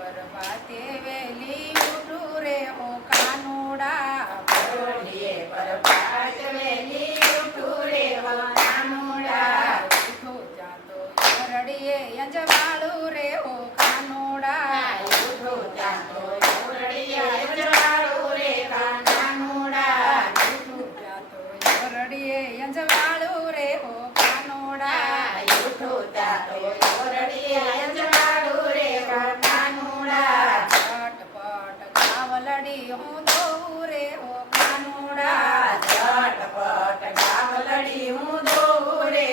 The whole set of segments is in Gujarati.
પ્રભાતે વેલી ઉઠું રે હો કાનુડા, પરોઢિયે પ્રભાત વેલી ઉઠું રે હો કાનુડા, ઉઠું જાતો યોરડીએ અંજવાળું રે હો કાનુડા, ઉઠું જાતો યોરડીએ અંજવાળું રે કાનુડા, ઉઠું જાતો યોરડીએ અંજવાળું રે હો કાનુડા, ઉઠું જાતો યોરડીએ અંજવાળું રે કાનુડા, ઝટપટ ગાવલડી હું દોઉં રે હો કાનુડા, ઝટપટ ગાવલડી હું દોઉં રે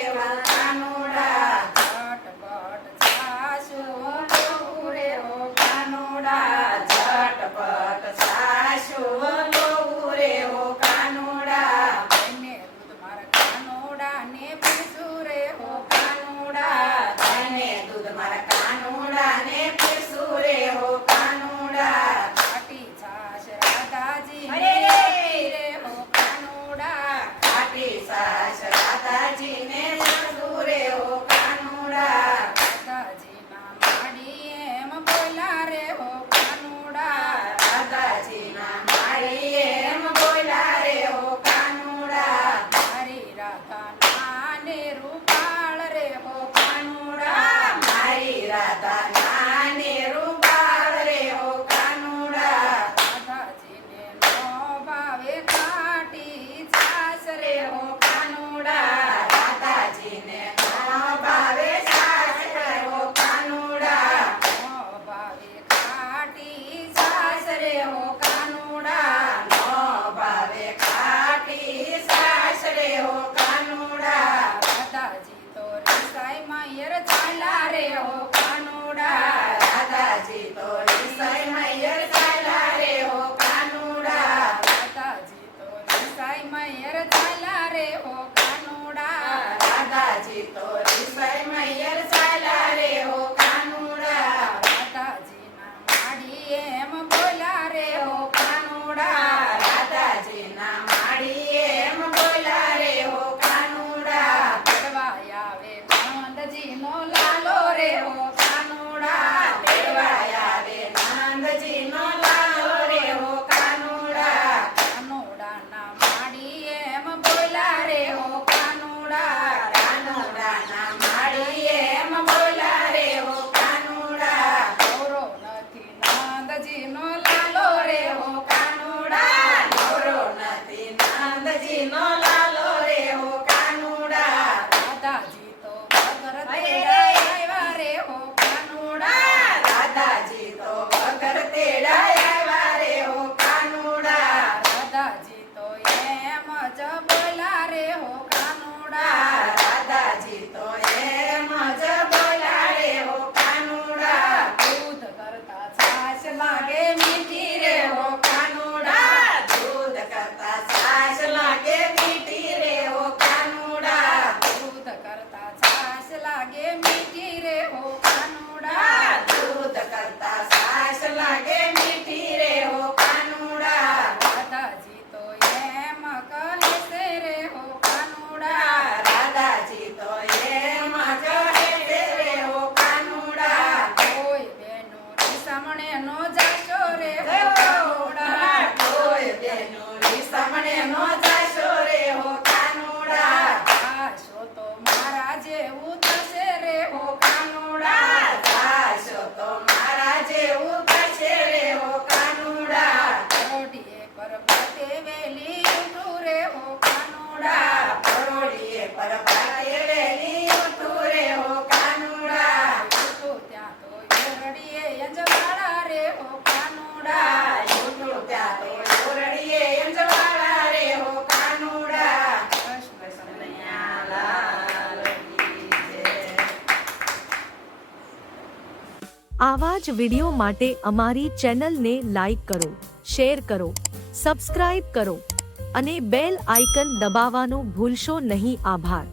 કાનુડા, ઝટપટ સાસુ હું દોઉં રે હો કાનુડા, ઝટપટ સાસુ દોઉં રે હો કાનુડા, એને દૂધ મારા કાનુડા ને પીસું રે હો કાનુડા, અને દૂધ મારા કાનુડા ને પીસું રે હો કાનુડા, ખાટી છાશ રાધાજી ને અરે! આપી રે હો કાનુડા, ખાટી સાસ રાધાજીને પીસું રે હો કાનુડા, રાધાજીના માડી એમ બોલા રે હો કાનુડા, રાધાજીના માળીએ એમ બોલ્યા રે હો કાનુડા, મારી રાધા નાને રૂપાળ રે હો કાનુડા, મારી રાધા નાને રૂપાળ રે હો કાનુડા, રાધાજીને નો ભાવે ખાટી છાશ રે હો કાનુડા, રાધાજીને નો ભાવે સાસ રે હો કાનુડા, નો ભાવે ખાટી છાશ રે હો કાનુડા, નો ભાવે ખાટી સાસ રે હો કાનુડા, રાધાજી તો રીસાઈ મયર ચાલા રે હો કાનુડા, રાધાજી તો ઈસાઈ મૈયર ચાલ્યા રે હો કાનુડા, રાધાજી તો રીસાઈ મયર ચાલા રે હો કાનુડા, રાધાજી તો ઈસાઈ મૈયર ચાલ્યા રે હો કાનુડા, રાધાજીના માડી એમ બોલા રે હો કાનુડા, રાધાજીના માળીએ એમ બોલ્યા રે હો કાનુડા, પડવા આવે નંદજીનો લાલો રે હો કાનુડા, લેવાયા રે નંદજીનો લાલો રે હો કાનુડા, કાનુડાના માડી એમ બોલા રે હો કાનુડા, કાનુડાના માળીએ એમ બોલ્યા રે હો કાનુડા, ગૌરો નથી નંદજીનો લાલો રે હો કાનુડા, નવરો નથી નંદજીનો લાલો રે હો કાનુડા, રાધાજી તો વગર તેડા આવ્યા રે હો કાનુડા, રાધાજી તો વગર તેડાયા રે હો કાનુડા, રાધાજી તો એમ જ બોલા રે હો કાનુડા, રાધાજી તો એમ જ બોલ્યા રે હો કાનુડા, દૂધ કરતા છાશ લાગે મીઠી રે હો કાનુડા, દૂધ કરતા છાશ લાગે મીઠી રે હો કાનુડા, દૂધ કરતા છાશ લાગે મીઠી રે હો કાનુડા, દૂધ કરતા છાશ લાગે મીઠી રે હો કાનુડા, રાધાજી તો એમ કહે છે રે હો કાનુડા, રાધાજી તો એમ કહે છે રે હો કાનુડા, કોઈ બેનો સામણે નો જાશો રે હો કાનુડા, કોઈ બેનોની સામે નો જાશો રે હો કાનુડા, આશો તો મારા જેવું થશે રે હો કાનુડા, જાશો તો મારા જેવું થશે રે હો કાનુડા, ઓઢીએ પર્વતે વેલી ઉઠું રે હો કાનુડા, પરોઢિયે પ્રભાતે વેલી ઉઠું રે હો કાનુડા, ઉઠું ત્યાં તો યોરડીએ અંજવાળા રે હો કાનુડા, ઉઠું ત્યાં તો યોરડીએ અંજવાળા રે હો કાનુડા, કૃષ્ણ કનૈયા લાલ કી જય. આવા જ વિડિયો માટે અમારી ચેનલને લાઈક કરો, શેર કરો, સબસ્ક્રાઇબ કરો અને બેલ આઇકન દબાવવાનું ભૂલશો નહીં. આભાર.